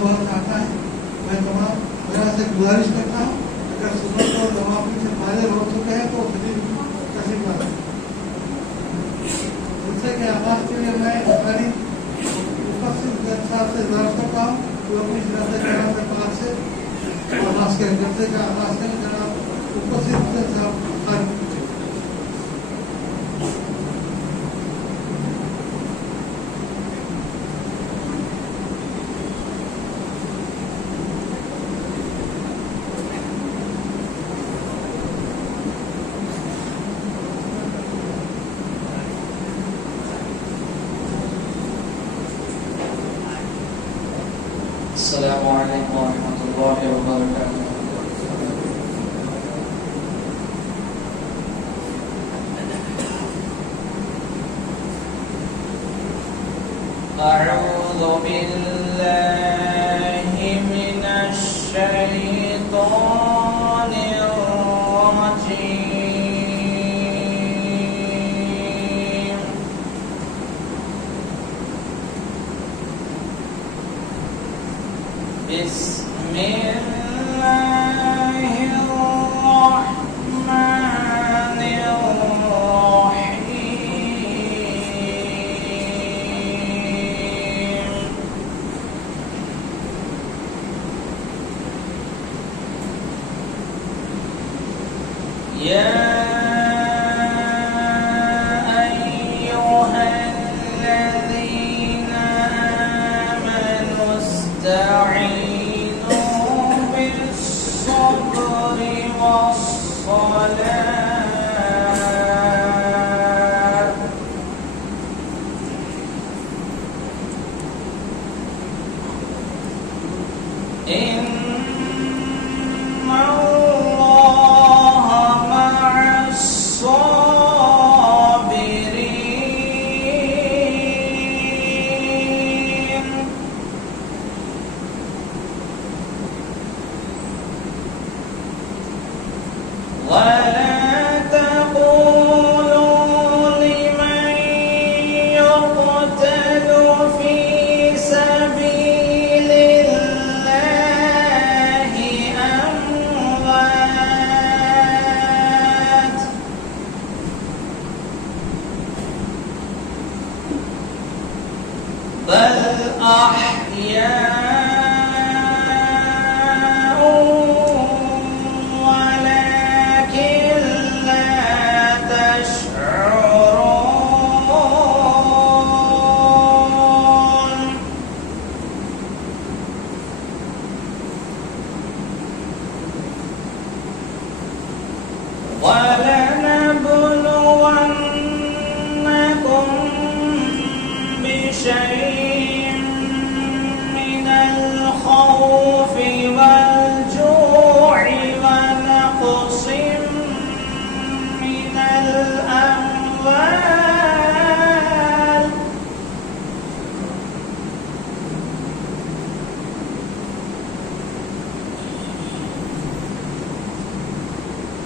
بہت چاہتا ہے. میں تمام میرا سے گزارش کرتا ہوں اگر سنت اور نوافل سے فائدے ہو چکے ہیں تو تشریف لا سکتے. دوسرے کے آغاز کے لیے میں ہماری مفسر جج صاحب سے درخواست کرتا ہوں جو اپنی شناخت کرام کے پاس سے آغاز کریں. جلسے کا آغاز کریں جناب مفسر جج صاحب خان. السلام علیکم ورحمۃ اللہ وبرکاتہ. اعوذ باللہ من الشیطان الرجیم. بسم اللہ الرحمن الرحیم. یا ایھا الذین آمنوا استعینوا بالصبر والصلاة إن الله مع الصابرين. ولا تقولوا لمن يقتل في سبيل الله أموات بل أحياء ولكن لا تشعرون. ولنبلونكم بشيء من الخوف والجوع ونقص من الأموال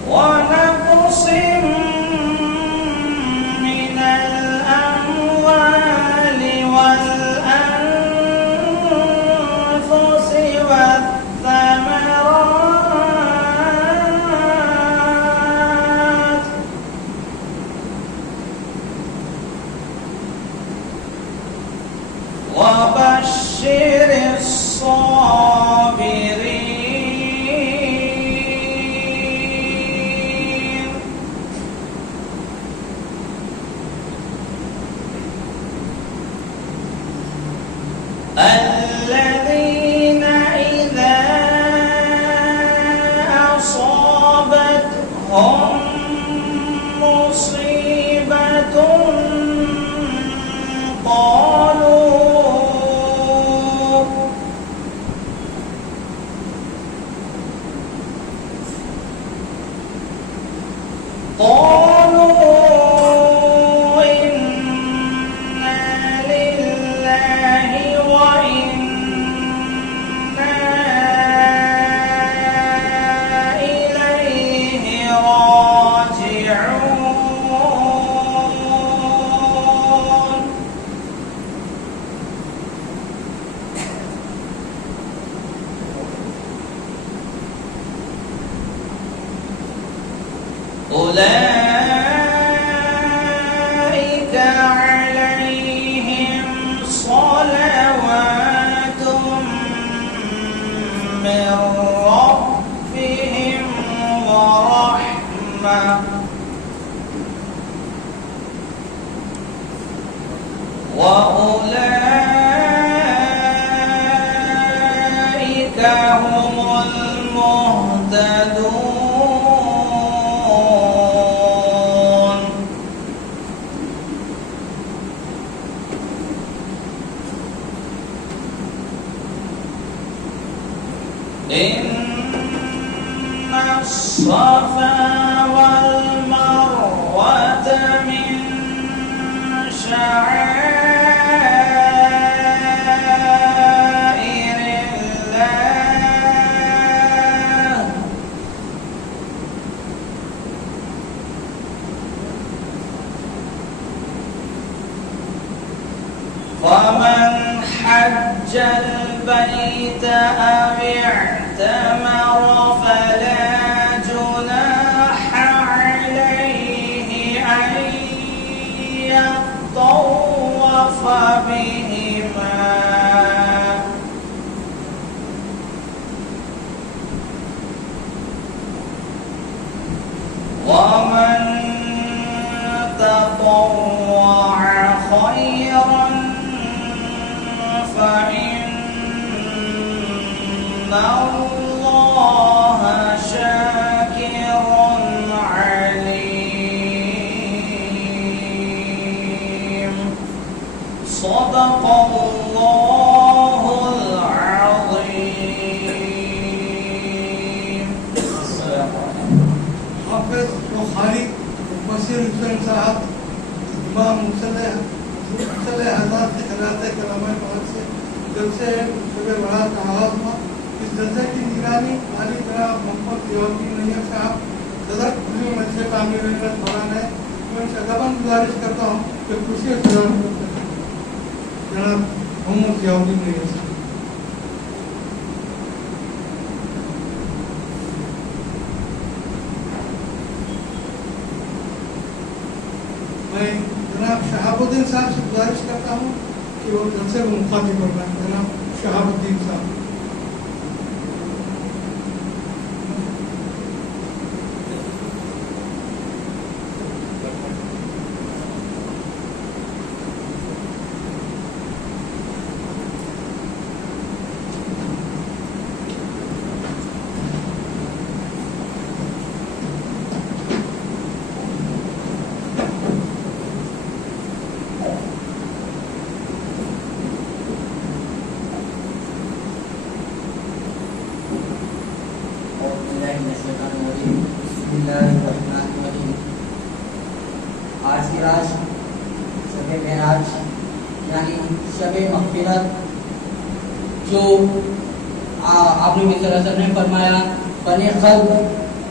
ونقص من الأموال والأنفس والثمرات وبشر الصابرين. أولئك عليهم صلوات من ربهم ورحمة وأولئك هم المهتدون. إن الصفا والمروة من شعائر الله فمن حج البيت أو اعتمر فلا جناح عليه أن يطوف بهما ومن تطوع خيرا فإن الله شاكر عليم. صدق الله العظيم. حافظ بخاری مفسر حسین صاحب امام مصلح حضرات کے خیرات کلام پاک سے جلسے شب برات کا آغاز ہوا. اس جلسے کی نگرانی عالی طرح محمد ضیاءالدین نیر صاحب صدر کلی مسجد عامر رحمت مولانا ہے. میں ان سے ادباً گزارش کرتا ہوں کہ کرسی اختیار کریں جناب محمد ضیاءالدین نیر صاحب. میں جناب شہاب الدین صاحب سے گزارش کرتا ہوں کہ وہ جلسے کو مخاطب کرنا ہے. جناب شہاب الدین صاحب. آج کی رات شب معراج یعنی شب مغفرت جو آپ نے صلی اللہ علیہ وسلم نے فرمایا بنی خلق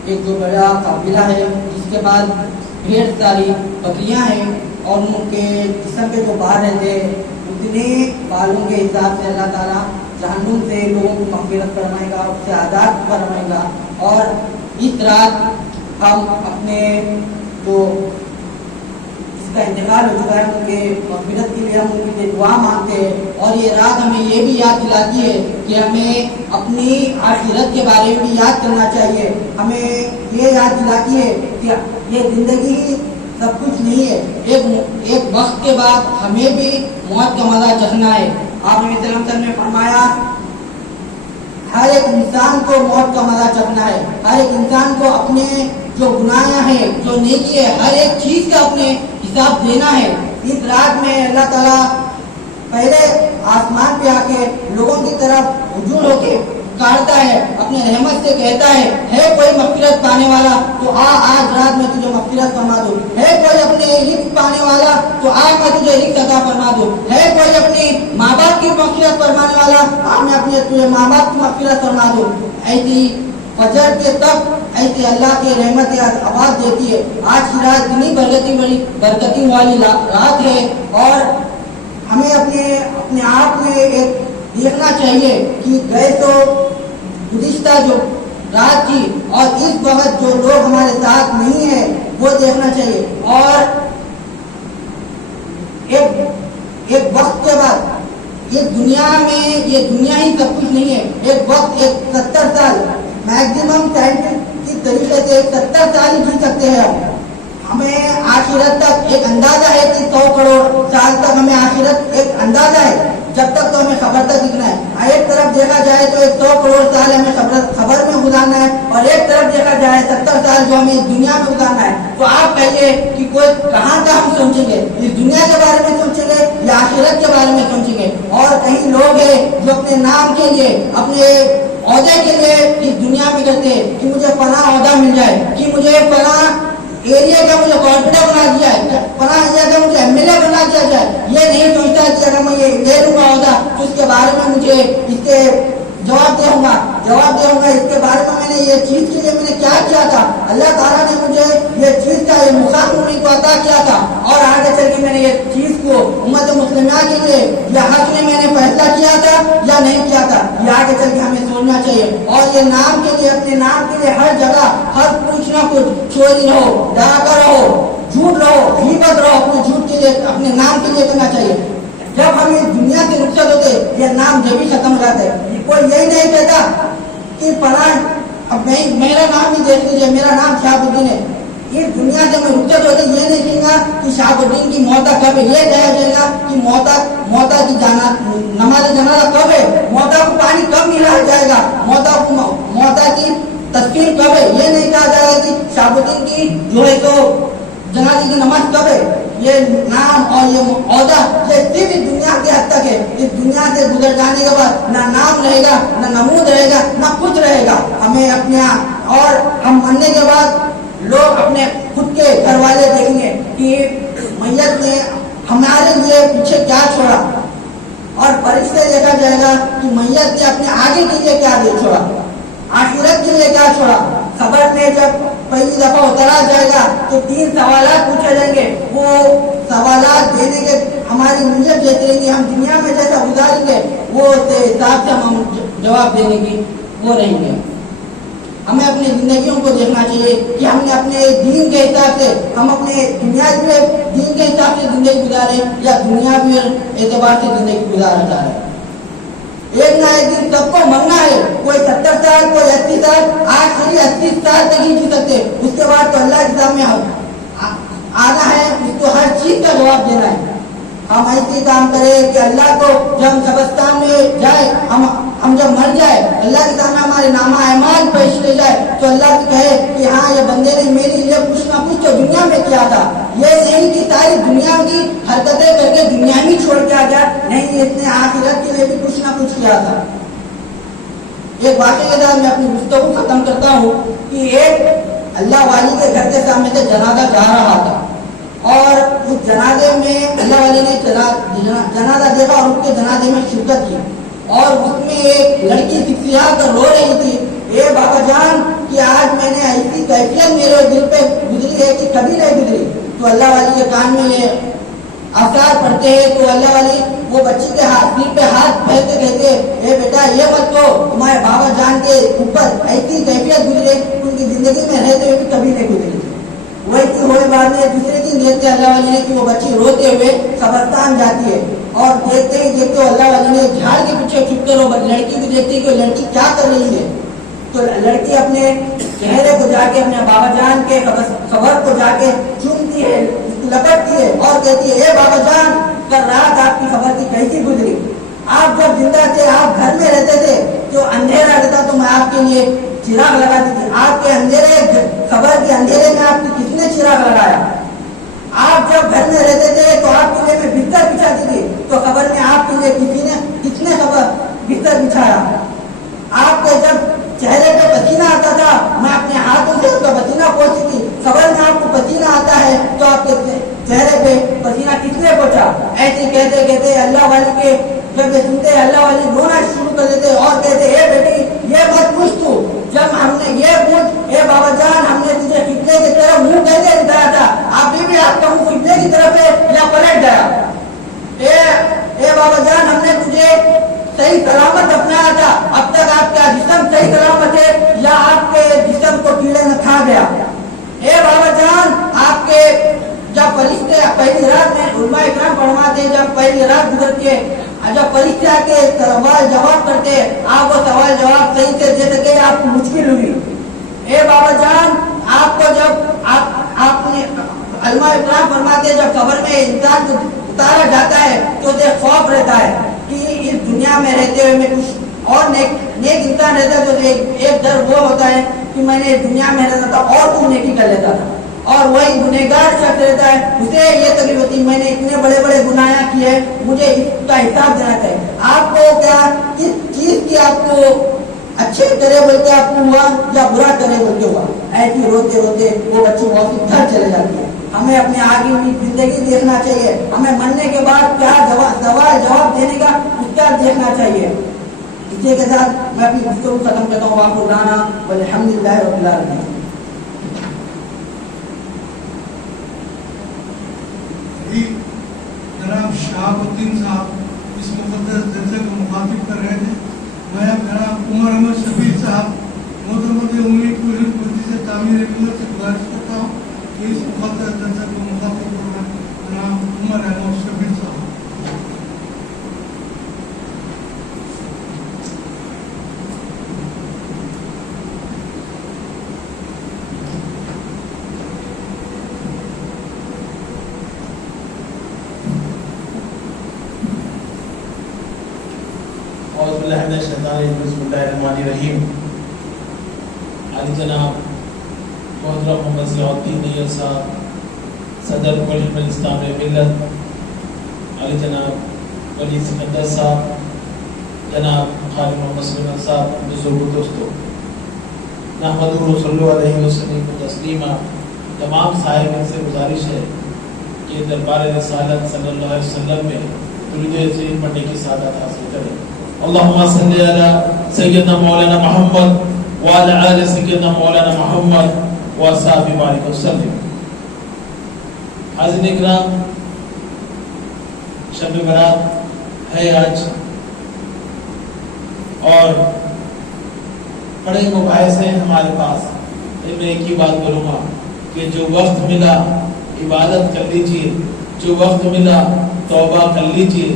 ایک جو بڑا قافلہ ہے جس کے بعد ڈھیر ساری بکریاں ہیں اور ان کے جسم کے جو بال رہتے ہیں اتنے بالوں کے حساب سے اللہ تعالیٰ جہنم سے لوگوں کو مغفرت فرمائے گا اس سے آزاد فرمائے گا. اور اس رات ہم اپنے جو اس کا انتقال ہو چکا ہے ان کے مغفرت کے لیے ہم ان کے لیے دعا مانگتے ہیں. اور یہ رات ہمیں یہ بھی یاد دلاتی ہے کہ ہمیں اپنی آخرت کے بارے میں بھی یاد کرنا چاہیے. ہمیں یہ یاد دلاتی ہے کہ یہ زندگی سب کچھ نہیں ہے. ایک وقت کے بعد ہمیں بھی موت کا مزہ چکھنا ہے. آپ نے صلی اللہ علیہ وسلم نے فرمایا ہر ایک انسان کو موت کا مزہ چکھنا ہے. ہر ایک انسان کو اپنے جو گناہ ہیں جو نیکی ہے ہر ایک چیز کا اپنے حساب دینا ہے. اس رات میں اللہ تعالیٰ پہلے آسمان پہ آ کے لوگوں کی طرف رجوع ہو کے کاٹتا ہے, اپنے رحمت سے کہتا ہے کوئی مغفرت پانے والا تو آج رات میں تجھے مغفرت فرما دو. ہے کوئی اپنے رزق پانے والا تو آج میں تجھے رزق عطا فرما دو. ہے کوئی اپنے ماں باپ کی مغفرت فرمانے والا آج میں اپنے تجھے ماں باپ کی مغفرت فرما دو. ایسی فجر کے تک ایسے اللہ کی رحمت آواز دیتی ہے. آج کی رات اتنی برکتی والی رات ہے اور ہمیں اپنے آپ میں ایک دیکھنا چاہیے کہ گئے تو گزشتہ جو رات کی، اور اس وقت جو لوگ ہمارے ساتھ نہیں ہیں وہ دیکھنا چاہیے. اور ایک وقت کے بعد یہ دنیا میں یہ دنیا ہی سب کچھ نہیں ہے. ایک وقت 70 سال میکسیمم سائنٹسٹ طریقے سے 70 سال ہی جی سکتے ہیں. ہمیں آخرت تک ایک اندازہ ہے کہ 100 کروڑ سال تک ہمیں آخرت ایک اندازہ ہے، جب تک تو ہمیں خبر تک دکھنا ہے. ایک طرف دیکھا جائے تو 100 کروڑ سال ہمیں خبر میں گزارنا ہے، اور ایک طرف دیکھا جائے 70 سال جو ہمیں دنیا میں گزارنا ہے. تو آپ کہیے کہ کوئی کہاں کا ہم سوچیں گے، اس دنیا کے بارے میں سوچیں گے یا آخرت کے بارے میں سوچیں گے؟ اور کہیں لوگ ہیں جو اپنے نام کے لیے، اپنے عہدے کے لیے اس دنیا میں کرتے ہیں کہ مجھے فلاں عہدہ مل جائے، کہ مجھے فلاں ایریا کا مجھے کارپوریٹر بنا دیا ہے، فلاں ایریا کا مجھے ایم ایل اے بنا دیا جائے. یہ نہیں سوچتا کہ اگر میں یہ لے لوں گا عہدہ تو اس کے بارے میں مجھے اس کے جواب دے ہوں گا اس کے بارے میں نے یہ چیز کے لیے میں نے کیا کیا تھا. اللہ تعالیٰ نے مجھے یہ چیز کا یہ مقام کو عطا کیا تھا، اور آگے چل کے میں نے یہ چیز کو امت مسلمہ کے لیے یہ حق میں نے فیصلہ کیا تھا یا نہیں کیا تھا. یہ آگے چل کے ہمیں سوچنا چاہیے. اور یہ نام کے لیے، اپنے نام کے لیے ہر جگہ ہر کچھ نہ کچھ چوری رہو، ڈاکہ رہو، جھوٹ رہو، غیبت رہو، اپنے جھوٹ کے لیے، اپنے نام کے لیے کرنا چاہیے. جب ہم اس دنیا سے رخصت ہوتے یہ نام جب ہی ختم ہو جاتا ہے. کوئی یہی نہیں کہتا کہ فلاں اب میرا نام ہی دیکھ لیجیے، میرا نام شہاب الدین ہے. اس دنیا سے میں رخصت ہوتے یہ نہیں کہوں گا کہ شہاب الدین کی موتا کب ہے. یہ کہا جائے گا کہ موتا کی نماز جنازہ کب ہے، موتا کو پانی کب ملا جائے گا، موتا کی تصویر کب ہے. یہ نہیں کہا جائے گا کہ شہاب الدین کی جو ہے تو جنازے کی نماز کب ہے. یہ نام اور یہ عہدہ یہ صرف اس دنیا کے حد تک ہے. اس دنیا سے گزر جانے کے بعد نہ نام رہے گا، نہ نمود رہے گا، نہ کچھ رہے گا. ہمیں اپنے اور ہم مرنے کے بعد لوگ اپنے خود کے گھر والے دیکھیں گے کہ میت نے ہمارے لیے پیچھے کیا چھوڑا، اور فرشتے دیکھا جائے گا کہ میت نے اپنے آگے کے لیے کیا چھوڑا، آخرت کے لیے کیا چھوڑا. خبر میں جب پہلی دفعہ اترا جائے گا تو 3 سوالات پوچھے جائیں گے. وہ سوالات دینے کے ہماری نیت جیسے رہیں گی، ہم دنیا میں جیسا گزاریں گے وہ حساب سے ہم جواب دینے کی وہ رہیں گے. ہمیں اپنی زندگیوں کو دیکھنا چاہیے کہ ہم نے اپنے دین کے حساب سے، ہم اپنے دنیا کے دین کے حساب سے زندگی گزارے یا دنیا میں اعتبار سے زندگی گزارنا چاہ رہے ہیں. ایک نہ ایک دن سب کو مرنا ہے. کوئی 70 سال، کوئی 80 سال، آج سے 80 سال تک ہی جی سکتے. اس کے بعد تو اللہ کے سامنے آنا ہے، اس کو ہر چیز کا جواب دینا ہے. ہم ایسے کام کریں کہ اللہ کو جب ہم قبرستان میں جائے، ہم جب مر جائے اللہ کے سامنے ہمارے نامہ اعمال پیش لے جائے تو اللہ کو کہے کہ ہاں یہ بندے نے میرے لیے کچھ نہ کچھ تو دنیا میں کیا تھا. یہ نہیں کہ ساری دنیا کی حرکتیں کر کے دنیا میں چھوڑ کے آ جائے، نہیں، اس نے آخرت کے لیے بھی کچھ نہ کچھ کیا تھا. ایک واقعے کے ساتھ میں اپنی گفتگو ختم کرتا ہوں کہ ایک اللہ والی کے گھر کے سامنے سے جنازہ جا رہا تھا، اور اس جنازے میں اللہ والی نے جنازہ دیکھا اور اس کے جنازے میں شرکت کی. اور اس میں ایک لڑکی سکسیا کر رو رہی تھی، اے بابا جان کہ آج میں نے ایسی کیفیت میرے دل پہ گزری ہے کہ کبھی نہیں گزری. تو اللہ والی کے کان میں یہ آثار پڑھتے ہیں تو اللہ والی وہ بچی کے دل پہ ہاتھ پھیرتے کہتے اے بیٹا یہ مت کو تمہارے بابا جان کے اوپر ایسی کیفیت گزرے ان کی زندگی میں رہتے ہوئے کبھی نہیں گزری. وہی ہوئے بعد میں دوسرے دن دیکھتے اللہ والی نے کہ وہ بچی روتے ہوئے قبرستان جاتی ہے، اور دیکھتے ہی دیکھتے اللہ والی نے جھاڑ کے پیچھے چھپ کر وہ لڑکی کو دیکھتی کہ لڑکی کیا کر رہی ہے. تو لڑکی اپنے چہرے کو جا کے اپنے بابا جان کے قبر کو جا کے چومتی ہے، لپٹتی ہے اور کہتی ہے اے بابا جان کل رات آپ کی خبر کی کیسی گزری. آپ جب زندہ تھے، آپ گھر میں رہتے تھے تو اندھیرا رہتا تو میں آپ کے لیے چراغ لگاتی تھی. آپ کے اندھیرے خبر کے اندھیرے میں آپ کی کس نے چراغ لگایا؟ آپ جب گھر میں رہتے تھے تو آپ کے لیے میں بستر بچھاتی تھی تو خبر میں آپ کے لیے کس نے خبر بستر بچھایا؟ آپ کے جب چہرے پہ پسینہ آتا تھا میں اپنے ہاتھوں سے اس کا پسینہ پہنچتی تھی. خبر میں آپ کو پسینہ آتا ہے تو آپ کے چہرے پہ پسینہ کس نے پہنچا؟ ایسے کہتے کہتے اللہ والے کے جب یہ سنتے اللہ والے رونا شروع کر دیتے اور کہتے اے بیٹی یہ مت پوچھ تو، جب ہم نے یہ پوچھ اے بابا جان ہم نے تجھے قبلے کی طرف منہ کیسے دکھایا تھا؟ ابھی بھی آپ کا منہ قبلے کی طرف ہے یا پلٹ گیا؟ اے بابا جان ہم نے تجھے صحیح سلامت اپنایا تھا، اب تک آپ کا جسم صحیح سلامت ہے یا آپ کے جب پریچا کے سوال جواب کرتے آپ وہ سوال جواب صحیح سے دے سکے آپ کو مشکل ہوئی. اے بابا جان آپ کو جب آپ نے علماء اکرام فرماتے جب قبر میں انسان کو اتارا جاتا ہے تو اسے خوف رہتا ہے کہ اس دنیا میں رہتے ہوئے میں کچھ اور نیک انسان رہتا ہے تو ایک ڈر وہ ہوتا ہے کہ میں نے دنیا میں رہتا تھا اور کچھ نیکی کر لیتا تھا, اور وہی گنہگار شخص رہتا ہے اسے یہ تکلیف ہوتی میں نے اتنے بڑے بڑے گناہ کیے مجھے اس کا حساب دینا چاہیے. آپ کو کیا کس چیز کی آپ کو اچھے طرح بول کے آپ کو ہوا یا برا طرح بول کے ہوا؟ ایسی روتے روتے وہ بچی واپس گھر چلے جاتی ہے. ہمیں اپنے آگے کی زندگی دیکھنا چاہیے, ہمیں مرنے کے بعد کیا سوال جواب دینے کا اس کا دیکھنا چاہیے. اسی کے ساتھ میں اپنی گفتگو ختم کرتا ہوں. آپ کو گانا الحمدللہ رب العالمین. جناب شہاب الدین صاحب اس مقدس جلسے کو مخاطب کر رہے تھے. میں جناب عمر احمد شبیر صاحب محترمۃ امید پوری پوری سے تعمیر ملت سے گزارش کرتا ہوں کہ اس مقدس جلسے کو مخاطب کرنا جناب عمر احمد شبیر صاحب. اعوذ باللہ من الشیطان الرجیم بسم اللہ الرحمن الرحیم. علی جناب محترم محمد صلاح الدین نیل صاحب صدر مجمع اسلامی ملت, علی جناب ولی سکندر صاحب, جناب خالد محمد سلیمان صاحب, بزرگ دوستو, نحمدہ و صلی اللہ علیہ وسلم تسلیما. تمام صاحبین سے گزارش ہے کہ دربار رسالت صلی اللہ علیہ وسلم میں درود شریف پڑھنے کی سعادت حاصل کریں. اللهم صل على سيدنا مولانا محمد وعلى آل سيدنا مولانا محمد وصحبه بارك وسلم. حاضرین کرام, شب برات ہے آج اور بڑے مباحث ہیں ہمارے پاس. میں ایک ہی بات بولوں گا کہ جو وقت ملا عبادت کر لیجئے, جو وقت ملا توبہ کر لیجئے,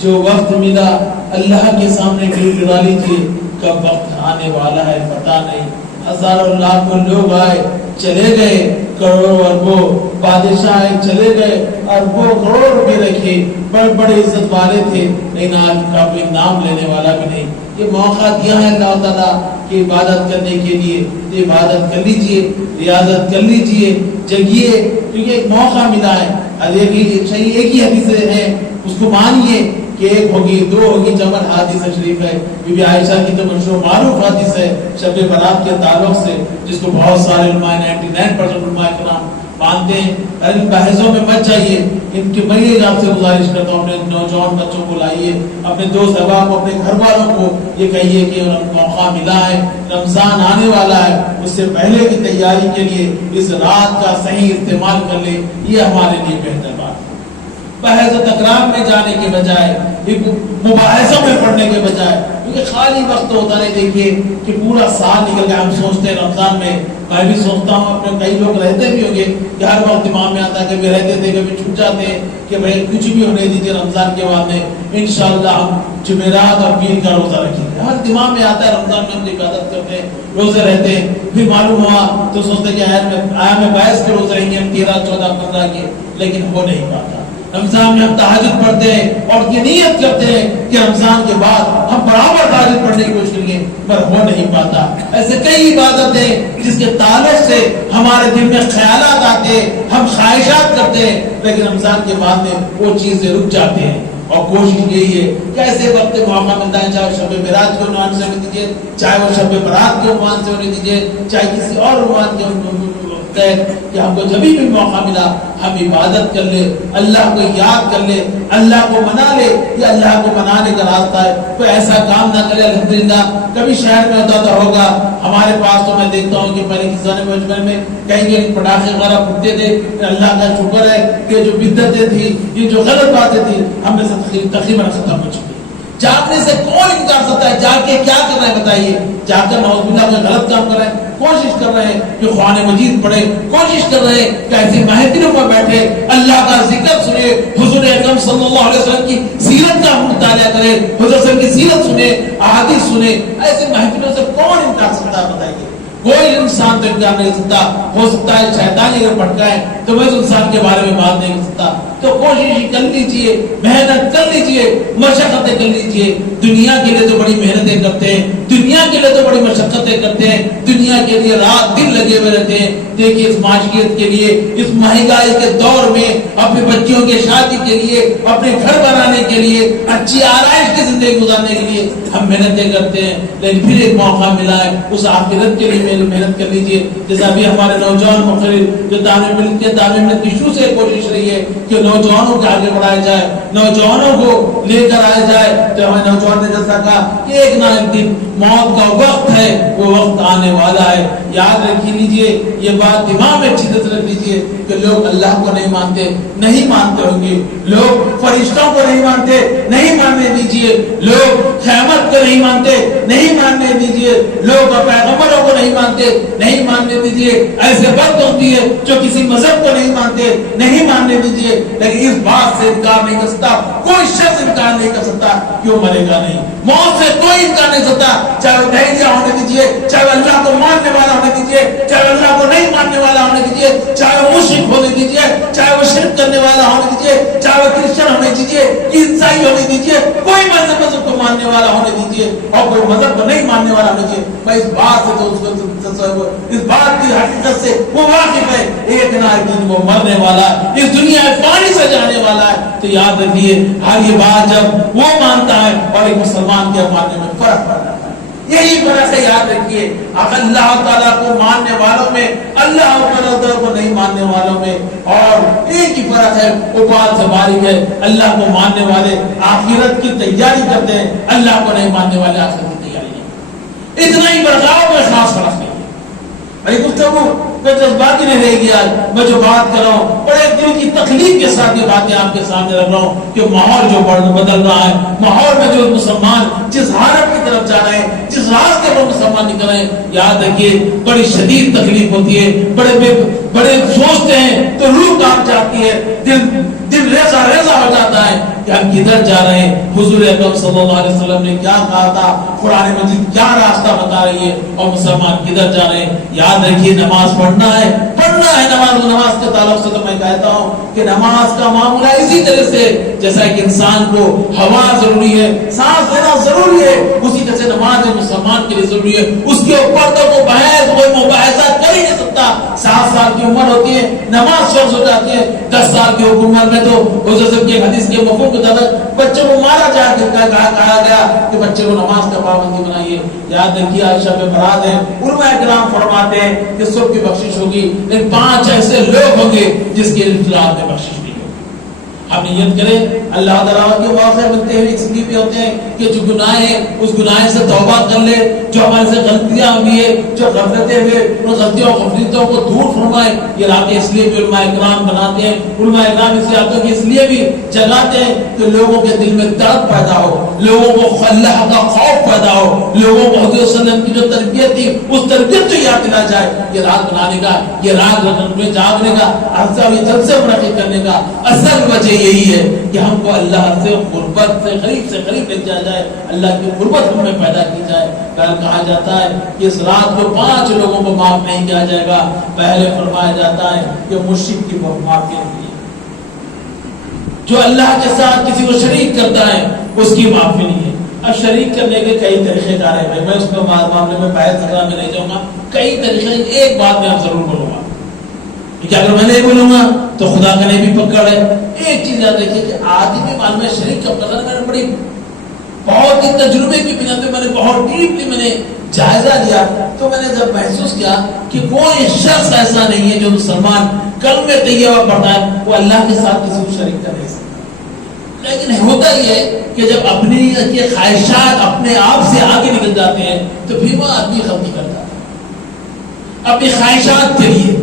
جو وقت ملا اللہ کے سامنے گڑ گڑا لیجئے. کب وقت آنے والا ہے پتہ نہیں. ہزاروں لاکھوں لوگ آئے چلے گئے, کروڑوں اربوں بادشاہ آئے چلے گئے, اربوں کروڑ روپے رکھے, بڑے بڑے عزت والے تھے, لیکن آج کا کوئی نام لینے والا بھی نہیں. یہ موقع دیا ہے اللہ تعالیٰ کہ عبادت کرنے کے لیے عبادت کر لیجئے, ریاضت کر لیجئے, جگیے, کیونکہ ایک موقع ملا ہے. ایک ہی حدیث ہے اس کو مانیے کہ ایک ہوگی دو ہوگی, جمع حدیث شریف ہے. بی بی عائشہ کی تو مشہور معروف حدیث ہے شب برات کے تعلق سے, جس کو بہت سارے علماء 99% علماء کرام مانتے ہیں. ان بحثوں میں مت جائیے. ان کی میں آپ سے گزارش کرتا ہوں اپنے نوجوان بچوں کو لائیے, اپنے دوست احباب کو, اپنے گھر والوں کو یہ کہیے کہ موقع ملا ہے, رمضان آنے والا ہے, اس سے پہلے کی تیاری کے لیے اس رات کا صحیح استعمال کر لیں. یہ ہمارے لیے بہتر بات ہے. بحث و تکرار میں جانے کے بجائے, مباحثوں میں پڑھنے کے بجائے, کیونکہ خالی وقت ہوتا نہیں. دیکھیے کہ پورا سال نکل گیا, ہم سوچتے ہیں رمضان میں, میں بھی سوچتا ہوں, اپنے کئی لوگ رہتے بھی ہوں گے کہ ہر وقت دماغ میں آتا ہے, کبھی رہتے تھے کبھی چھوٹ جاتے ہیں کہ بھائی کچھ بھی ہونے دیجیے رمضان کے بعد میں انشاءاللہ ہم جمعرات اور پیر کا روزہ رکھیں گے. ہر دماغ میں آتا ہے رمضان میں ہم عبادت کرتے ہیں, روزے رہتے ہیں, پھر معلوم ہوا تو سوچتے کہ آیا میں 22 کے روزے رہیں گے, ہم 13 14 15 کے, لیکن ہو نہیں پاتا. رمضان میں ہم تہجد پڑھتے ہیں اور یہ نیت کرتے ہیں کہ رمضان کے بعد ہم برابر تہجد پڑھنے کی کوشش کریں گے, پر ہو نہیں پاتا. ایسے کئی عبادتیں جس کے تعلق سے ہمارے دل میں خیالات آتے ہیں, ہم خواہشات کرتے ہیں, لیکن رمضان کے بعد میں وہ چیزیں رک جاتے ہیں. اور کوشش یہی ہے کہ ایسے وقت موقع ملتا ہے, چاہے شب معراج کے عنوان سے ہونے دیجیے, چاہے وہ شب برات کے عنوان سے ہونے دیجیے, چاہے کسی اور عنوان کے کہ ہم کو جبھی بھی موقع ملا ہم عبادت کر لے, اللہ کو یاد کر لے, اللہ کو منا لے. یہ اللہ کو منانے کا راستہ ہے. کوئی ایسا کام نہ کرے. الحمدللہ کبھی شہر میں ہوتا تو ہوگا, ہمارے پاس تو میں دیکھتا ہوں کہ پہلے کسی زمانے مجمع میں کہیں پٹاخے وغیرہ پھوٹتے تھے. اللہ کا شکر ہے کہ جو بدعتیں تھی, یہ جو غلط باتیں تھی, ہم میں سے تقریباً ختم ہو چکی. جاگنے سے کون انکار کرتا ہے؟ جاگ کے کیا کر رہے ہیں بتائیے؟ جا کر نعوذ باللہ کوئی غلط کام کر رہے ہیں، کوشش کر رہے ہیں کہ قرآن مجید پڑھے، کوشش کر رہے ہیں کہ ایسی محفلوں پر بیٹھے اللہ کا ذکر سنے، حضور اکرم صلی اللہ علیہ وسلم کی سیرت کا مطالعہ کرے، حضور صلی اللہ علیہ وسلم کی سیرت سنے، احادیث سنے، ایسی محفلوں سے کون انکار کرتا ہے بتائیے؟ کوئی انسان تو انکار نہیں سکتا. ہو سکتا ہے شیطان اگر بھٹکائے تو میں اس انسان کے بارے میں بات نہیں کر سکتا. تو کوشش کر لیجئے، محنت کر لیجئے، مشقتیں کر لیجئے. دنیا کے لیے تو بڑی محنتیں کرتے ہیں، دنیا کے لیے تو بڑی مشقتیں کرتے ہیں، دنیا کے لیے رات دن لگے ہوئے رہتے ہیں. دیکھیے اس معاشیت کے لیے، اس مہنگائی کے دور میں اپنے بچیوں کی شادی کے لیے، اپنے گھر بنانے کے لیے، اچھی آرائش کی زندگی گزارنے کے لیے ہم محنتیں کرتے ہیں. لیکن پھر ایک موقع ملا ہے اس آخرت کے لیے محنت کر لیجئے. جیسا بھی ہمارے نوجوان مقرر جو تعلیم ملت کی شروع سے کوشش رہی ہے کہ نوجوانوں کو آگے بڑھایا جائے، نوجوانوں کو لے کر آیا جائے. تو ہمیں نوجوان نے جیسا کہا کہ ایک نہ ایک دن موت کا وقت ہے، وہ وقت آنے والا ہے. یاد رکھ لیجئے، یہ بات دماغ میں اچھی طرح رکھ لیجئے کہ لوگ اللہ کو نہیں مانتے، نہیں مانتے ہوں گے، لوگ فرشتوں کو نہیں مانتے، نہیں ماننے دیجئے، لوگ قیامت کو نہیں مانتے، نہیں ماننے دیجئے، لوگ پیغمبروں کو نہیں مانتے، نہیں ماننے دیجئے. ایسے وقت ہوتی ہے جو کسی مذہب کو نہیں مانتے، نہیں ماننے دیجئے. لیکن اس بات سے انکار نہیں کر سکتا، کوئی شخص انکار نہیں کر سکتا کہ وہ مرے گا نہیں. موت سے کوئی انکار نہیں سکتا، چاہے وہ دہریہ ہونے دیجئے، چاہے اللہ کو ماننے والا ہونے دیجئے، چاہے اللہ کو نہیں ماننے والا ہونے دیجئے، چاہے وہ مشرک ہونے دیجئے، چاہے وہ شرک کرنے والا ہونے دیجئے، چاہے وہ کرسچن ہونے دیجئے، عیسائی ہونے دیجئے، کوئی مذہب کو ماننے والا ہونے دیجئے اور کوئی مذہب کو نہیں ماننے والا ہونے دیجئے. میں اس بات سے تو اس بات کی حقیقت سے وہ واقف ہے ایک نہ ایک دن وہ مرنے والا ہے، اس دنیا میں پانی سے جانے والا ہے. تو یاد رکھیے ہر یہ بات جب وہ مانتا ہے اور ایک مسلمان کے ماننے میں فرق پڑتا ہے. یہی فرق ہے. یاد رکھیے اللہ تعالیٰ کو ماننے والوں میں، اللہ تعالیٰ کو نہیں ماننے والوں میں اور ایک ہی فرق ہے، وہ بات سے باریک ہے. اللہ کو ماننے والے آخرت کی تیاری کرتے ہیں، اللہ کو نہیں ماننے والے آخرت کی تیاری نہیں. اتنا ہی برتاؤ میں خاص فرق ہے. میری گفتگو میں جذباتی نہیں رہے گی. آج میں جو بات کر رہا ہوں بڑے دل کی تکلیف کے ساتھ یہ باتیں آپ کے سامنے رکھ رہا ہوں کہ ماحول جو بدل رہا ہے، ماحول میں جو مسلمان جس حالت کی طرف جا رہے ہیں، جس راستے پر مسلمان نکل رہے ہیں، یاد رکھیے بڑی شدید تکلیف ہوتی ہے. بڑے سوچتے ہیں تو روح کانپ جاتی ہے، دل ریزہ ہو جاتا ہے کہ ہم کدھر جا رہے ہیں. حضور اکرم صلی اللہ علیہ وسلم نے کیا کہا تھا، قرآن مجید کیا راستہ بتا رہی ہے اور مسلمان کدھر جا رہے ہیں. یاد رکھیے نماز پڑھنا ہے نماز کے تعلق سے تو میں کہتا ہوں کہ نماز کا معاملہ اسی طرح سے جیسا ایک انسان کو ہوا ضروری ہے، سانس لینا ضروری ہے، اسی طرح سے نماز مسلمان کے لیے ضروری ہے. اس کے اوپر تو کوئی مباحثہ کر ہی نہیں سکتا. 7 سال کی عمر ہوتی ہے نماز فرض ہو جاتی ہے، 10 سال کی عمر میں تو حضور کے حدیث کے مفہوم کے تحت بچوں کو مارا جا کے کہا گیا کہ بچے کو نماز کا پابندی بنائیے. یاد رکھیے عائشہ میں برات ہے، علماء کرام فرماتے ہیں کہ سب کی بخشش ہوگی لیکن 5 ایسے لوگ ہوں گے جس کے اختلاف میں بخشش نہیں ہوگی. ہم نیت کریں اللہ تعالیٰ کے واقع بنتے ہوئے اس لیے بھی ہوتے ہیں کہ جو گناہ ہیں اس گناہ سے توبہ کر لے، جو ہمارے سے غلطیاں ہوئی ہے، جو غفلتیں ہوئے ان غلطیوں غفلتوں کو دور فرمائے. یہ راتیں اس لیے بھی علماء کرام بناتے ہیں، علماء کرام اس راتوں کی اس لیے بھی جگاتے ہیں کہ لوگوں کے دل میں درد پیدا ہو، لوگوں کو اللہ کا خوف پیدا ہو، لوگوں کو حضور صلی اللہ علیہ وسلم کی جو تربیت تھی اس تربیت کو یاد دلا جائے. یہ رات بنانے کا، یہ رات میں جاگنے کا، جلسے منعقد کرنے کا اصل وجہ یہی ہے کہ ہم کو اللہ سے قربت سے قریب لے جایا جائے، اللہ کی قربت ہم میں پیدا کی جائے. کہا جاتا ہے کہ اس رات کو 5 لوگوں کو معاف نہیں کیا جائے گا. پہلے فرمایا جاتا ہے کہ مشرک کی معافی نہیں ہے، جو اللہ کے ساتھ کسی کو شریک کرتا ہے اس کی معافی نہیں ہے. اب شریک کرنے کے کئی طریقے کار ہیں، میں اس کے معاملے میں بحث کرنا میں نہیں جاؤں گا. کئی طریقے، ایک بات میں آپ ضرور بولوں گا کہ اگر میں نہیں بولوں گا تو خدا کا نہیں بھی پکڑ ہے. ایک چیز یاد رکھیے کہ آدمی معلوم ہے شریک کب کرتا ہے. میں نے بہت ہی تجربے کی بنا پہ میں نے بہت ڈیپلی میں نے جائزہ لیا تو میں نے جب محسوس کیا کہ کوئی شخص ایسا نہیں ہے جو مسلمان کلمہ طیبہ پڑھتا ہے وہ اللہ کے ساتھ کسی کو شریک کر نہیں سکتا. لیکن ہوتا یہ ہے کہ جب اپنی خواہشات اپنے آپ سے آگے نکل جاتے ہیں تو پھر وہ آدمی غلطی کرتا ہے اپنی خواہشات کے لیے.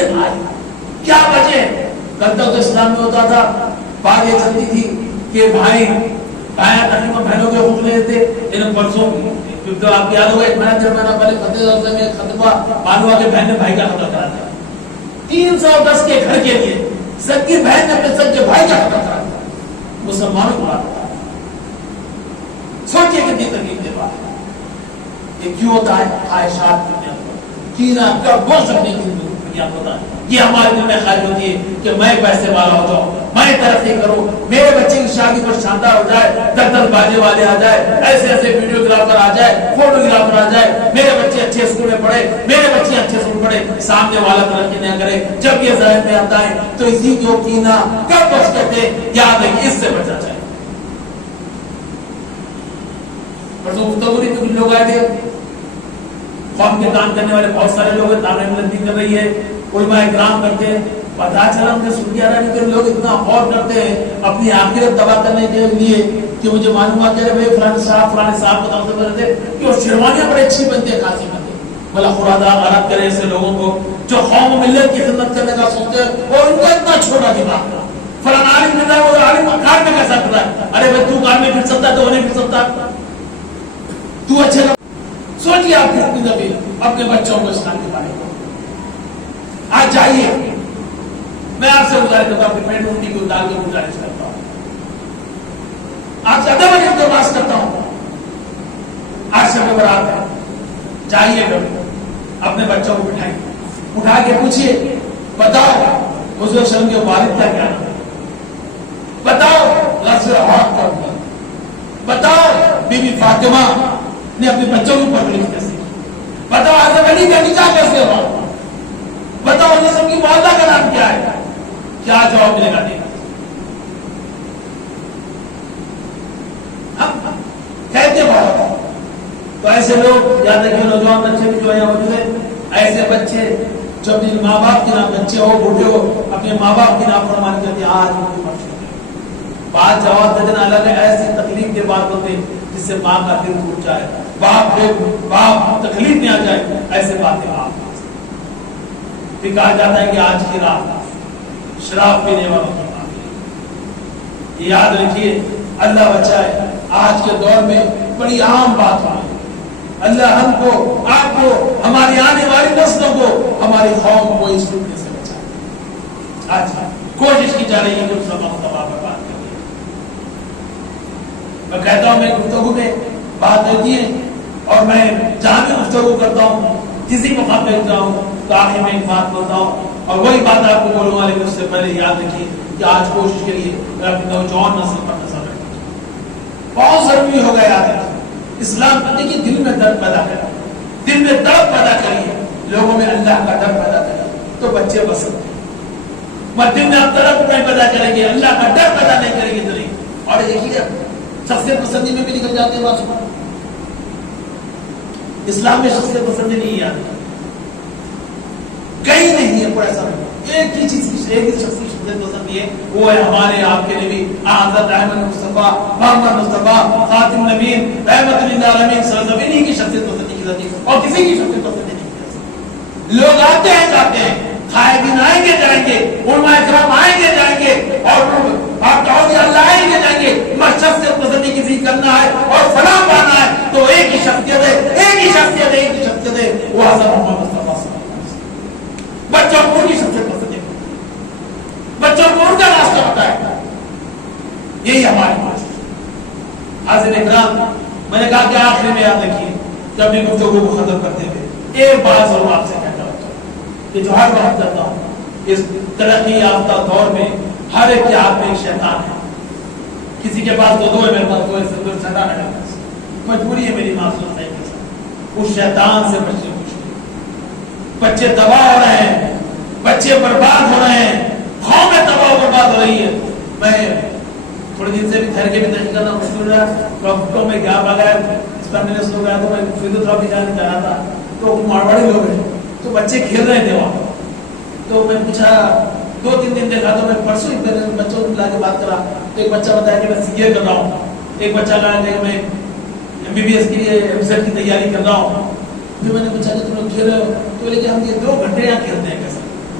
بچے بھائی کیا بچے؟ کل تک تو اسلام میں ہوتا تھا بات یہ چلتی تھی کہ بھائی تقریباً بہنوں کے حقوق لیتے تھے، لیکن پرسوں کیونکہ آپ یاد ہوگا 1 مہینہ پہلے فتح میں خطبہ معلوم ہوا کہ بہن نے بھائی کا قتل کرا دیا 310 کے گھر کے لیے سکی بہن نے اپنے سکے بھائی کا قتل کرا دیا مسلمانوں کو بات تھا. سوچئے کتنی تکلیف دے بات ہے. یہ کیوں ہوتا ہے؟ خواہشات کی بنیاد پر کینا کا بول سکنے کی بنیاد ہوتا ہے. یہ ہمارے دل میں خواہش ہوتی ہے کہ میں پیسے والا ہو جاؤں، میں ترقی کروں، میرے بچے کی شادی پر شاندار ہو جائے، 10 باجے والے آ جائے، ایسے ایسے ویڈیوگرافر آ جائے، فوٹوگرافر آ جائے، میرے بچے اچھے اسکول میں پڑھے، میرے بچے اچھے اسکول پڑھے، سامنے والا ترقی نہ کرے. جب یہ ذہن میں آتا ہے تو اسی کو کینا کب بچتے تھے یاد ہے کہ اس سے بچنا چاہیے. پرسوں گفتگو میں کچھ لوگ آئے تھے، قوم کے کام کرنے والے بہت سارے لوگ ہیں، تعلیم بلندی کر رہی ہے، علماء اکرام کرتے ہیں. پتا چلا ان کے سعودی عرب کے لوگ اتنا غور کرتے ہیں اپنی آخرت تباہ کرنے کے لیے کہ مجھے معلوم ہوا کہ بھائی فلاں صاحب بتاؤ تو رہے تھے کہ وہ شیروانیاں بڑے اچھی بنتی ہیں، خاصی بنتی ہیں. بھلا خدا غلط کرے ایسے لوگوں کو جو قوم و ملت کی خدمت کرنے کا سوچتے ہیں اور ان کا اتنا چھوٹا دماغ ہے. فلاں عالم مل رہا ہے، وہ عالم کار میں کیسا کر رہا ہے؟ ارے بھائی تو کار میں پھر سکتا ہے تو نہیں پھر سکتا. تو اچھے سوچیے آپ کتنی دفعہ اپنے بچوں کو اسلام کے بارے میں. آج جائیے، میں آپ سے گزارش کرتا ہوں، اپنی پیٹ روٹی کو ڈال کے گزارش کرتا ہوں، آپ سے ادب و احترام کرتا ہوں. آج شب برات ہے، جائیے گا اپنے بچوں کو بٹھائیے، اٹھا کے پوچھیے بتاؤ حضور صلی اللہ علیہ وسلم کے والد کا کیا نام ہے، بتاؤ غزوہ احد کا ہوا، بتاؤ بی بی فاطمہ نے اپنے بچوں کو پرورش کیسے کی، بتاؤ حضرت علی کا نکاح کیسے ہوا، بتاؤ یہ سب کی والدہ کا نام کیا ہے. کیا جواب ملے گا؟ دیکھ کہتے بہت تو ایسے لوگ یاد رکھیں، نوجوان بچے بھی جو ہے موجود ہیں، ایسے بچے جو اپنے ماں باپ کے نام، بچے ہو بوڑھے ہو، اپنے ماں باپ کی نام فرمانی کرتے ہیں. آج ان کی مرضی بات جواب دے دینا الگ ہے، ایسی تکلیف کے بات ہوتے ہیں جس سے ماں کا دل ٹوٹ جائے، باپ تکلیف میں آ جائے، ایسے باتیں آپ پھر کہا جاتا ہے کہ آج کی رات شراب پینے والوں کی بات ہے. یاد رکھیے اللہ بچائے، آج کے دور میں بڑی عام بات ہے. اللہ ہم کو، آپ کو، ہماری آنے والی نسلوں کو، ہماری قوم کو اس فتنے سے بچائے. آج کوشش کی جا رہی ہے کہ اس سبق تباہ برباد کر دیں. میں کہتا ہوں، میں گفتگو میں بات ہوتی ہے اور میں جہاں بھی گفتگو کرتا ہوں کسی مقام پہ جاؤں تو آخر میں ایک بات بولتا ہوں اور وہی بات آپ کو بولوں گا، لیکن اس سے پہلے یاد رکھیے کہ آج کوشش کریے اپنی نوجوان نسل پر نظر رکھیں. بہت ضروری ہوگا یاد رکھیں. اسلام دیکھیے دل میں درد پیدا کرے، دل میں درد پیدا کریے، لوگوں میں اللہ کا ڈر پیدا کریے تو بچے بس سکتے ہیں. مگر دل میں آپ طرف نہیں پیدا کریں گے، اللہ کا ڈر پیدا نہیں کریں گے تو نہیں. اور دیکھیے شخصیت پسندی میں بھی نکل جاتے ہیں بات. اسلام میں شخصیت پسندی نہیں ہے، کہیں نہیں ہے کوئی ایسا نہیں. ایک ہی چیز، ایک ہی شخصیت پسند ہے، وہ ہے ہمارے آپ کے نبی حضرت احمد مصطفیٰ محمد مصطفیٰ خاتم النبیین رحمت للعالمین صلی اللہ علیہ وسلم کی شخصیت پسندی کی جاتی ہے اور کسی کی شخصیت پسندی نہیں کی جاتی. لوگ آتے ہیں جاتے ہیں، قائدین آئیں گے جائیں گے، علماء کرام آئیں گے جائیں گے، اور آپ کہو کہ اللہ آئیں گے جائیں گے. شخصیت پسندی کسی کرنا ہے اور فلاں پانا ہے تو ایک ہی شخصیت ہے، ایک ہی شخصیت ہے، ایک ہی شخصیت ہے، وہ حضرت محمد مصطفیٰ صلی اللہ علیہ وسلم. بچوں کو ان کی شخصیت پسند ہے، بچوں کو ان کا راستہ ہوتا ہے. یہی ہماری بات ہے. حاضر اکرام، میں نے کہا کہ آخر میں یاد رکھیے جب بھی گفتگو کو ختم کرتے ہوئے ایک بات ضرور آپ سے کہتا ہوں کہ جو ہر وقت کرتا ہوں، اس ترقی یافتہ دور میں ہر ایک کے ہاتھ میں ایک شیطان ہے. کسی کے پاس دو ہے، میرے پاس دو ہے، شیطان ہے. مجبوری ہے میری معصوم صحیح کے ساتھ اس شیطان سے بچنے کو. بچے تباہ ہو رہے ہیں، بچے برباد ہو رہے ہیں، قومیں تباہ و برباد ہو رہی ہے. میں تھوڑے دن سے بھی ٹھہر کے بھی تحقیق کرنا مشکل رہا. ڈاکٹروں میں کیا بغیر اسپیشلسٹ لوگ آیا تو میں فزیوتھراپی جانے جا رہا تھا تو مارواڑی لوگ ہیں تو بچے کھیل رہے تھے وہاں. تو میں پوچھا، 2-3 دن دیکھا تو میں پرسوں بچوں کو لا کے بات کرا تو ایک بچہ بتایا کہ میں CA کر رہا ہوں، ایک بچہ کہا کہ میں MBBS کے لیے MSET کی تیاری کر رہا ہوں. پھر میں نے پوچھا کہ تم لوگ کھیل رہے ہو تو بولے کہ ہم یہ 2 گھنٹے یہاں کھیلتے ہیں. کیسے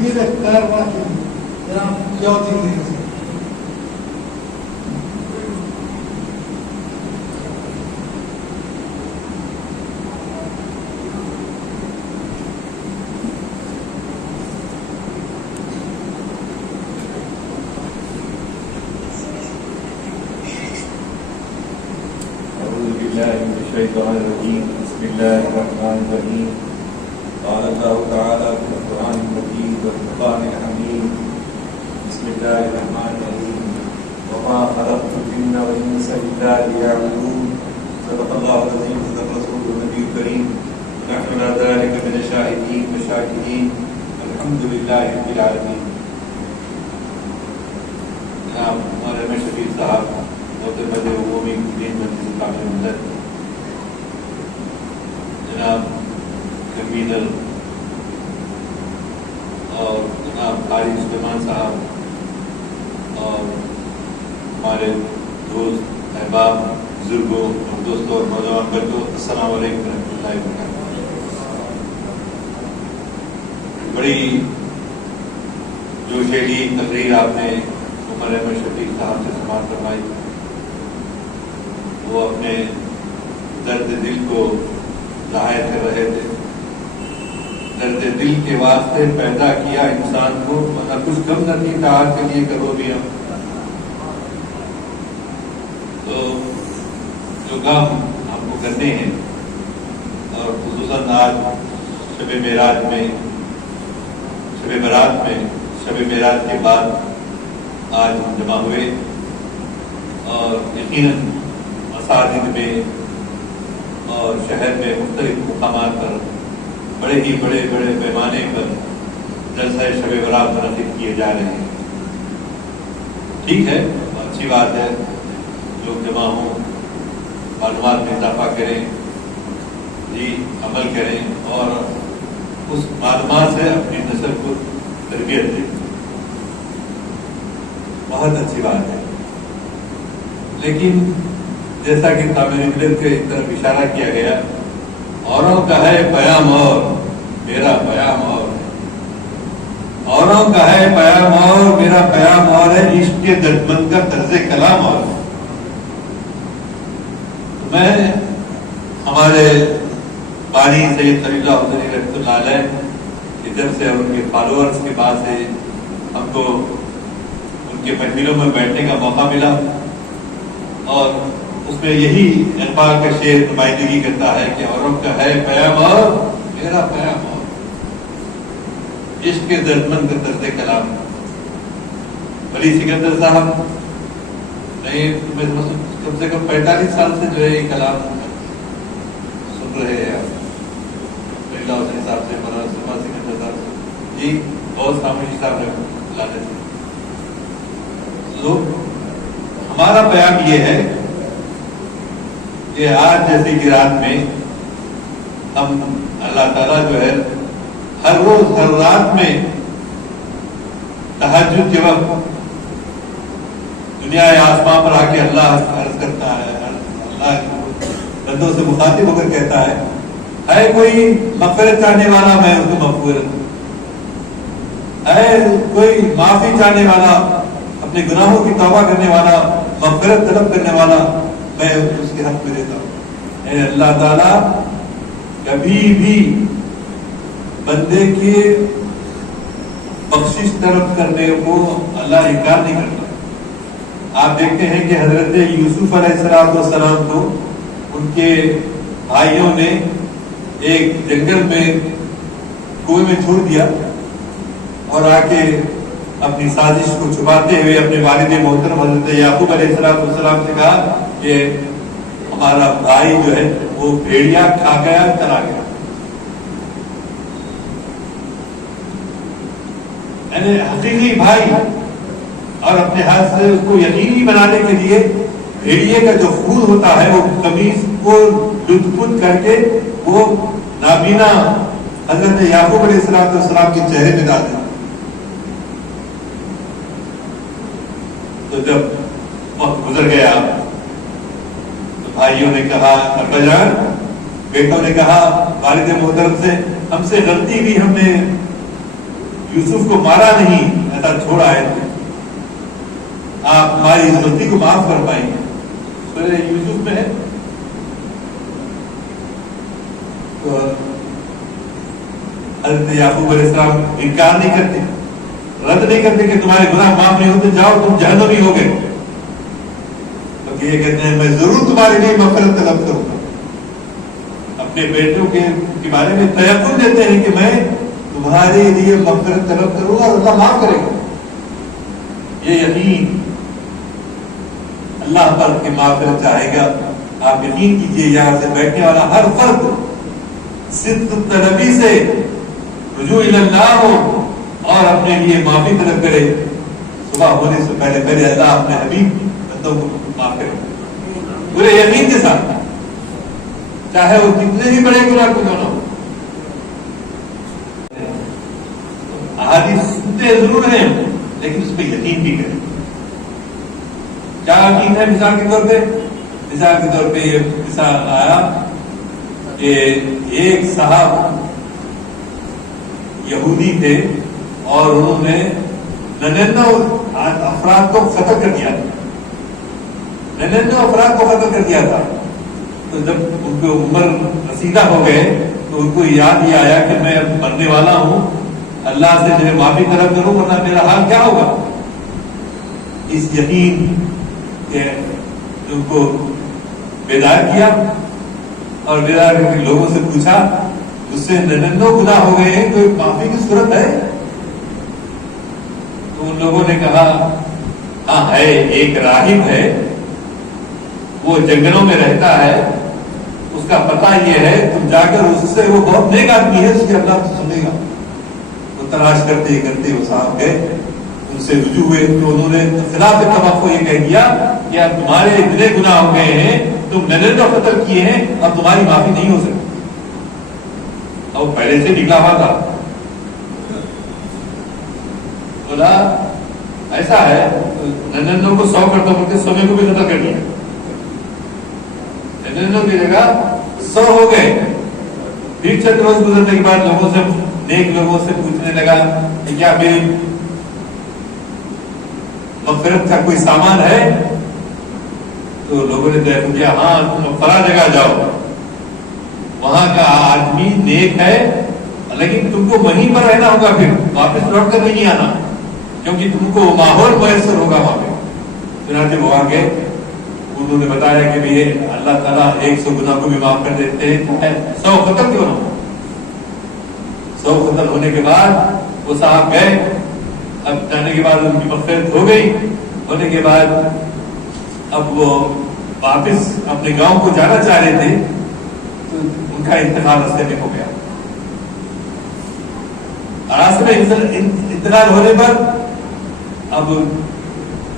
دیر اختیار واقعی جناب ضیاءالدین نیر سے أعوذ بالله من الشيطان الرجيم بسم الله الرحمن الرحيم قال الله تعالى في القرآن المجيد والفرقان الحميد بسم الله الرحمن الرحيم وما خلقت الجن والإنس إلا ليعبدون صدق الله العظيم صدق رسوله النبي الكريم ونحن على ذلك من الشاهدين والشاكرين الحمد لله رب العالمين. جناب ہمارے میں شفیق صاحب محترمہ عمومی دین مسجد کامل مدد، جناب کنوینر اور جناب قاری سلیمان صاحب اور ہمارے دوست احباب بزرگوں اور دوستوں اور نوجوان بچوں، السلام علیکم ورحمۃ اللہ وبرکاتہ. بڑی جوشیلی تقریر آپ نے عمر احمد شفیق صاحب سے سماعت فرمائی. وہ اپنے درد دل کو ظاہر کر رہے تھے. درد دل کے واسطے پیدا کیا انسان کو، ورنہ کچھ کم نہ تھی تعار کے لیے کرو بھی ہم. تو جو کام ہم کو کرنے ہیں، اور خصوصاً آج شب معراج میں، شب برات میں، شب معراج کے بعد آج ہم جمع ہوئے، اور یقیناً مساجد میں اور شہر میں مختلف مقامات پر بڑے ہی بڑے پیمانے پر جلسہ شب برات منعقد کیے جا رہے ہیں. ٹھیک ہے، اچھی بات ہے، لوگ جمع ہوں، معلومات میں اضافہ کریں، جی عمل کریں، اور اس معلومات سے اپنی نسل کو تربیت دیں. بہت اچھی بات ہے. لیکن جیسا کہ تعمیر ملت کے طرف اشارہ کیا گیا، اوروں کا ہے پیام اور میرا پیام اور، اوروں کا ہے پیام اور میرا پیام اور ہے، عشق کے دردمند کا طرز کلام اور. میں ہمارے بانی سید خلیل اللہ حسینی رحمۃ اللہ علیہ کی طرف سے اور ان کے فالوورز کے پاس سے ہم کو ان کے محفلوں میں بیٹھنے کا موقع ملا، اور اس میں یہی اقبال کا شعر نمائندگی کرتا ہے کہ اوروں کا ہے پیام اور میرا پیام اور، عشق کے دردمند کا طرز کلام. ولی سکندر صاحب نہیں، کم سے کم 45 سال سے جو ہے یہ کلام سن رہے ہیں آپ. اللہ حسین صاحب سے، مولانا سکندر صاحب سے، جی بہت خاموشی صاحب نے لانے سے تو ہمارا پیام یہ ہے کہ آج جیسے کی رات میں ہم اللہ تعالیٰ جو ہے ہر روز ہر رات میں تہجد کے وقت دنیا آسمان پر آ کے اللہ عرض کرتا ہے، اللہ بندوں سے مخاطب ہو کر کہتا ہے کوئی مغفرت چاہنے والا میں اس کو مغفرت، کوئی معافی چاہنے والا، اپنے گناہوں کی توبہ کرنے والا، مغفرت طلب کرنے والا، میں اس کے حق میں دیتا ہوں۔ اے اللہ تعالیٰ کبھی بھی بندے کے بخشش طلب کرنے کو اللہ انکار نہیں کرتا۔ آپ دیکھتے ہیں کہ حضرت یوسف علیہ السلام کو ان کے بھائیوں نے ایک جنگل میں کنویں میں چھوڑ دیا اور آ کے اپنی سازش کو چھپاتے ہوئے اپنے والد محترم حضرت یعقوب علیہ السلام سے کہا کہ ہمارا بھائی جو ہے وہ بھیڑیا کھا گیا، چلا گیا۔ یعنی حقیقی بھائی، اور اپنے ہاتھ سے اس کو یقینی بنانے کے لیے بھیڑیے کا جو خون ہوتا ہے وہ قمیص کو لت پت کر کے وہ نابینا حضرت یعقوب علیہ السلام کے چہرے میں ڈال دیا۔ تو جب وقت گزر گیا تو بھائیوں نے کہا، ابا جان، بیٹوں نے کہا والد محترم سے، ہم سے غلطی بھی، ہم نے یوسف کو مارا نہیں، ایسا چھوڑ آئے تھے، آپ ہماری اس غلطی کو معاف کر پائیں گے۔ سورہ یوسف میں ہے تو حضرت یعقوب علیہ السلام انکار نہیں کرتے، رد نہیں کرتے کہ تمہارے گناہ معاف نہیں ہوتے، جاؤ تم جہنمی ہو گئے۔ تو یہ کہتے ہیں میں ضرور تمہارے لیے مغفرت طلب کروں گا۔ اپنے بیٹوں کے بارے میں تیقن دیتے ہیں کہ میں تمہارے لیے مغفرت طلب کروں گا اور اللہ معاف کرے گا۔ یہ یقین اللہ پر کی معافرت چاہے گا۔ آپ یقین کیجئے یہاں سے بیٹھنے والا ہر فرد صدق طلبی سے رجوع اللہ ہو اور اپنے لیے معافی طلب کرے۔ صبح ہونے سے پہلے اللہ اپنے حبیب بندوں کو معاف کرے پورے یقین کے ساتھ، چاہے وہ کتنے بھی بڑے گناہ کو نہ ہو۔ احادیث سنتے ضرور ہیں لیکن اس پہ یقین بھی کریں۔ کیا یقین ہے؟ مثال کے طور پہ یہ مثال آیا کہ ایک صاحب یہودی تھے اور انہوں نے 99 افراد کو قتل کر دیا تھا، 99 افراد کو قتل کر دیا تھا۔ تو جب ان کو عمر رسیدہ ہو گئے تو ان کو یاد یہ آیا کہ میں اب مرنے والا ہوں، اللہ سے مجھے معافی طلب کروں ورنہ میرا حال کیا ہوگا۔ اس یقین کے ان کو بیدار کیا اور بیدار کر کے لوگوں سے پوچھا، اس سے 99 گناہ ہو گئے ہیں، کوئی معافی کی صورت ہے؟ تو ان لوگوں نے کہا ہاں ہے، ایک راہب ہے، وہ جنگلوں میں رہتا ہے، اس کا پتہ یہ ہے، تم جا کر اس سے، وہ بہت نیک آدمی ہے، اس کے اللہ تو سنے گا۔ تلاش کرتے کرتے وہ صاحب گئے، ان سے رجوع ہوئے تو انہوں نے خلاف توقع یہ کہہ دیا کہ اب تمہارے اتنے گناہ ہو گئے ہیں، تم 99 قتل کیے ہیں، اب تمہاری معافی نہیں ہو سکتی۔ اب پہلے سے نکلا ہوا تھا۔ بولا ایسا ہے، 99 کو 100 کرتا بول کے 100 کو بھی قتل کر دیا، 99 کی جگہ 100 ہو گئے۔ پھر چند روز گزرنے کے بعد لوگوں سے، نیک لوگوں سے پوچھنے لگا کہ کیا میری مغفرت کا کوئی سامان ہے؟ تو لوگوں نے طے کیا ہاں تم فلاں جگہ جاؤ، وہاں کا آدمی نیک ہے، لیکن تم کو وہیں پر رہنا ہوگا، پھر واپس لوٹ کر نہیں آنا، کیونکہ تم کو ماحول میسر ہوگا وہاں پہ۔ چنانچہ وہ آگے انہوں نے بتایا کہ یہ اللہ تعالیٰ 100 گناہ کو بھی معاف کر دیتے ہیں، چاہے 100 قتل کیوں نہ ہو۔ 100 قتل ہونے کے بعد وہ صاحب گئے، اب جانے کے بعد ان کی مغفرت ہو گئی، ہونے کے بعد اب وہ واپس اپنے گاؤں کو جانا چاہ رہے تھے تو ان کا انتقال راستے میں ہو گیا۔ راستے میں انتقال ہونے پر اب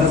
10